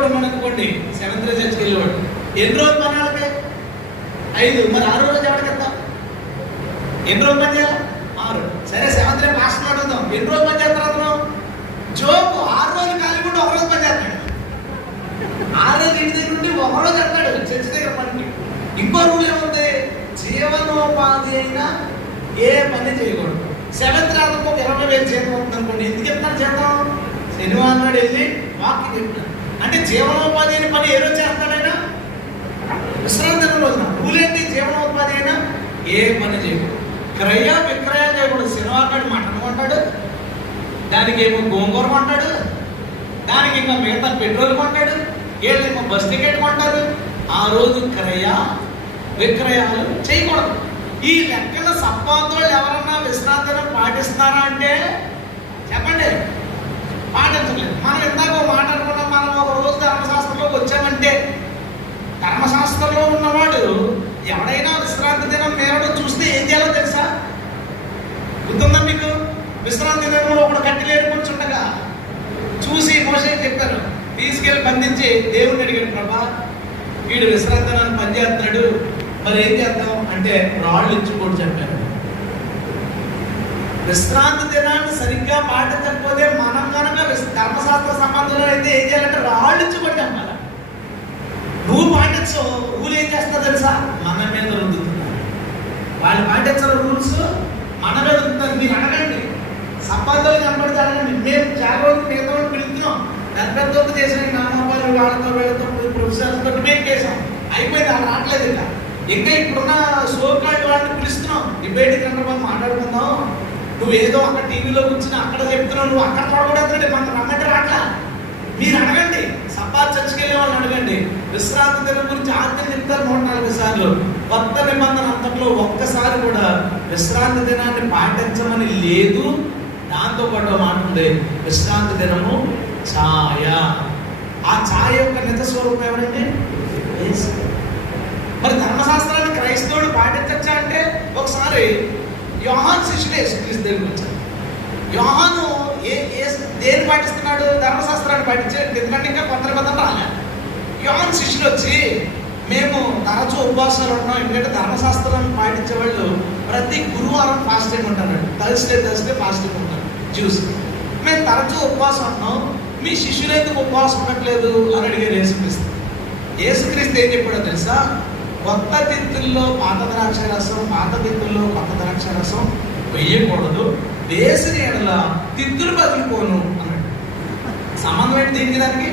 కూడా ఉన్నాడనుకోండి, seventh day చర్చికి వెళ్ళేవాడు, ఎన్ని రోజులు పని వాళ్ళకి? 5. మరి 6 రోజు ఎవరికి వెళ్తాం? ఎన్ని రోజులు పని చేయాలి? 6. సరే, సెవెంత్ డే మాస్టర్ అడుగుదాం, ఎన్ని రోజులు పని చేస్తారు అతను? జోకు 6 రోజులు ఖాళీ ఉంటే 1 రోజు పని చేస్తాడు. 6 రోజులు ఇంటి దగ్గర నుండి 1 రోజు వెళ్తాడు చర్చి దగ్గర పనికి. ఇంకో రూల్ ఏముంది? జీవనోపాధి అయినా ఏ పని చేయకూడదు. సెవెంత్ డే ఒక 20,000 జీతం అవుతుంది అనుకోండి, ఎందుకు చెప్తాను జీతం? శనివారం నాడు వెళ్ళి వాక్యం చెప్తాను. అంటే జీవనోపాధి అయిన పని ఏ రోజు చేస్తాడైనా? విశ్రాంతి రోజున. రూల్ ఏంటి? జీవనోపాధి అయినా ఏ పని చేయకూడదు. క్రయ విక్రయాలు చేయకూడదు. శనివారం నాడు మటన్ కొంటాడు, దానికి ఏమో గోంగూర కొంటాడు, దానికి ఇంకా మిగతా పెట్రోల్ కొంటాడు, ఏమో బస్ టికెట్ కొంటారు. ఆ రోజు క్రయ విక్రయాలు చేయకూడదు. ఈ లెక్కల సబ్బాతులు ఎవరన్నా విశ్రాంతిని పాటిస్తారా అంటే చెప్పండి, పాటించలేదు. మనం ఇందాక మాట అనుకున్నాం, మనం ఒక రోజు ధర్మశాస్త్రంలోకి వచ్చామంటే, ధర్మశాస్త్రంలో ఉన్నవాడు ఎవడైనా విశ్రాంతి దినం మేరడం చూస్తే ఏం చేయాలో తెలుసా? గుర్తుందా మీకు? విశ్రాంతి దినంలో ఒకడు కట్టిలేరు కూర్చుండగా చూసి మోషే చెప్పారు, తీసుకెళ్లి బంధించి దేవుడిని అడిగాడు, ప్రభా వీడు విశ్రాంతి దినాన్ని పనిచేస్తున్నాడు, మరి ఏం చేద్దాం అంటే రాళ్ళు ఇచ్చుకోడు చెప్పారు. విశ్రాంతి దినాన్ని సరిగ్గా పాటించకపోతే మనం కనుక ధర్మశాస్త్ర సంబంధంలో అయితే ఏం చేయాలంటే రాళ్ళు ఇచ్చుకోడు చెప్పాలి. నువ్వు పాటించు, రూల్ ఏం చేస్తా తెలుసా? మన మీద రుద్దుతున్నారు. వాళ్ళు పాటించిన రూల్స్ మన మీద రుద్దుతారు. మీరు అడగండి, సంబంధాలు కనబడితే అడగండి. మేము చాలా రోజులు మిగతా వాళ్ళు పిలుస్తున్నాం, పెద్ద చేసిన నామాలు వాళ్ళతో వీళ్ళతో ప్రొఫెసర్లతో మేము చేసాం, అయిపోయింది. వాళ్ళు రావట్లేదు. ఇంకా ఇప్పుడున్న సోకాళ్ళు వాళ్ళని పిలుస్తున్నాం, డిబేట్ కనుక మాట్లాడుకుందాం. నువ్వు ఏదో అక్కడ టీవీలో కూర్చుని అక్కడ చెప్తున్నావు, నువ్వు అక్కడ చూడకూడదు, మనం రమ్మంటే రాట్లా. మీరు అడగండి, సభా చర్చకి వెళ్ళే వాళ్ళని అడగండి. విశ్రాంతి దినం గురించి ఆజ్ఞ చెప్తారు 104 సార్లు. కొత్త నిబంధన అంతట్లో ఒక్కసారి కూడా విశ్రాంతి దినాన్ని పాటించమని లేదు. దాంతో పాటు మాట ఉంది, విశ్రాంతి దినము ఛాయ. ఆ ఛాయ యొక్క నిజ స్వరూపం ఎవరండి? మరి ధర్మశాస్త్రాన్ని క్రైస్తవుడు పాటించచ్చా అంటే, ఒకసారి యోహాను శిష్యుడు యేసుక్రీస్తు దగ్గరికి వచ్చారు. యోహాను దేన్ని పాటిస్తున్నాడు? ధర్మశాస్త్రాన్ని పాటించాడు. ఎందుకంటే ఇంకా కొత్త నిబంధన రాలే. యోహాను శిష్యులు వచ్చి, మేము తరచూ ఉపవాసాలు ఉన్నాం, ఎందుకంటే ధర్మశాస్త్రాన్ని పాటించే వాళ్ళు ప్రతి గురువారం ఫాస్టింగ్ ఉంటారు, థర్స్డే ఫాస్టింగ్ ఉంటారు జ్యూస్. మేము తరచూ ఉపవాసం ఉన్నాం, మీ శిష్యులు ఎందుకు ఉపవాసం ఉండట్లేదు అని అడిగారు యేసుక్రీస్తు. యేసుక్రీస్తు ఏం చెప్పాడో తెలుసా? కొత్త తిత్తుల్లో పాత ద్రాక్ష రసం, పాత తిత్తుల్లో కొత్త ద్రాక్ష రసం వేయకూడదు, వేసిన ఎడల తిత్తులు పగిలిపోను అన్నాడు. సంబంధం ఏంటి దీనికి దానికి?